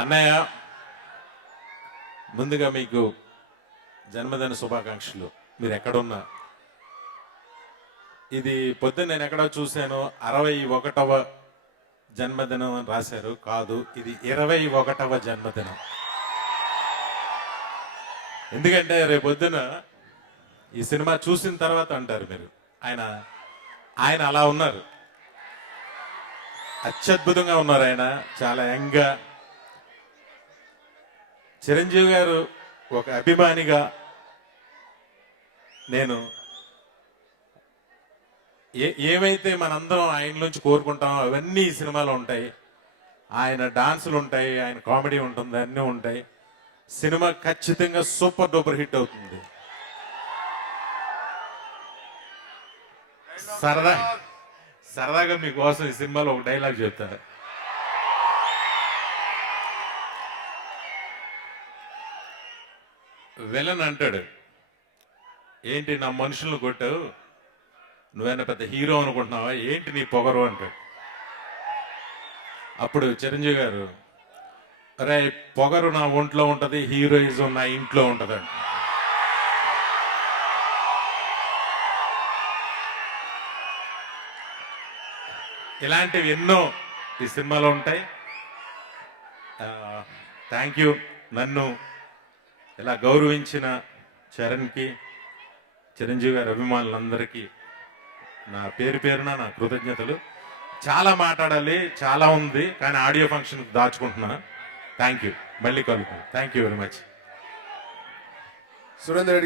అన్నయ్య ముందుగా మీకు జన్మదిన శుభాకాంక్షలు. మీరు ఎక్కడున్నా, ఇది పొద్దున్న నేను ఎక్కడో చూశాను 61వ జన్మదినం అని రాశారు. కాదు, ఇది 21వ జన్మదినం. ఎందుకంటే రేపొద్దున ఈ సినిమా చూసిన తర్వాత అంటారు మీరు ఆయన అలా ఉన్నారు, అత్యద్భుతంగా ఉన్నారు. ఆయన చాలా యంగ్గా. చిరంజీవి గారు ఒక అభిమానిగా నేను ఏమైతే మనందరం ఆయన నుంచి కోరుకుంటామో అవన్నీ ఈ సినిమాలో ఉంటాయి. ఆయన డాన్సులు ఉంటాయి, ఆయన కామెడీ ఉంటుంది, అన్నీ ఉంటాయి. సినిమా ఖచ్చితంగా సూపర్ డూపర్ హిట్ అవుతుంది. సరదాగా మీకోసం ఈ సినిమాలో ఒక డైలాగ్ చెప్తారు. విలన్ అంటాడు, ఏంటి నా మనుషులను కొట్టావు, నువ్వైనా పెద్ద హీరో అనుకుంటున్నావా, ఏంటి నీ పొగరు అంటాడు. అప్పుడు చిరంజీవి గారు, అరే పొగరు నా ఒంట్లో ఉంటది, హీరోయిజం నా ఇంట్లో ఉంటది అంట. ఇలాంటివి ఎన్నో ఈ సినిమాలో ఉంటాయి. Thank you. నన్ను ఇలా గౌరవించిన చరణ్కి, చిరంజీవి గారి అభిమానులందరికీ నా పేరున నా కృతజ్ఞతలు. చాలా మాట్లాడాలి, చాలా ఉంది, కానీ ఆడియో ఫంక్షన్ దాచుకుంటున్నా. Thank you. మళ్ళీ కలుగుతాను. Thank you very much. Surender Reddy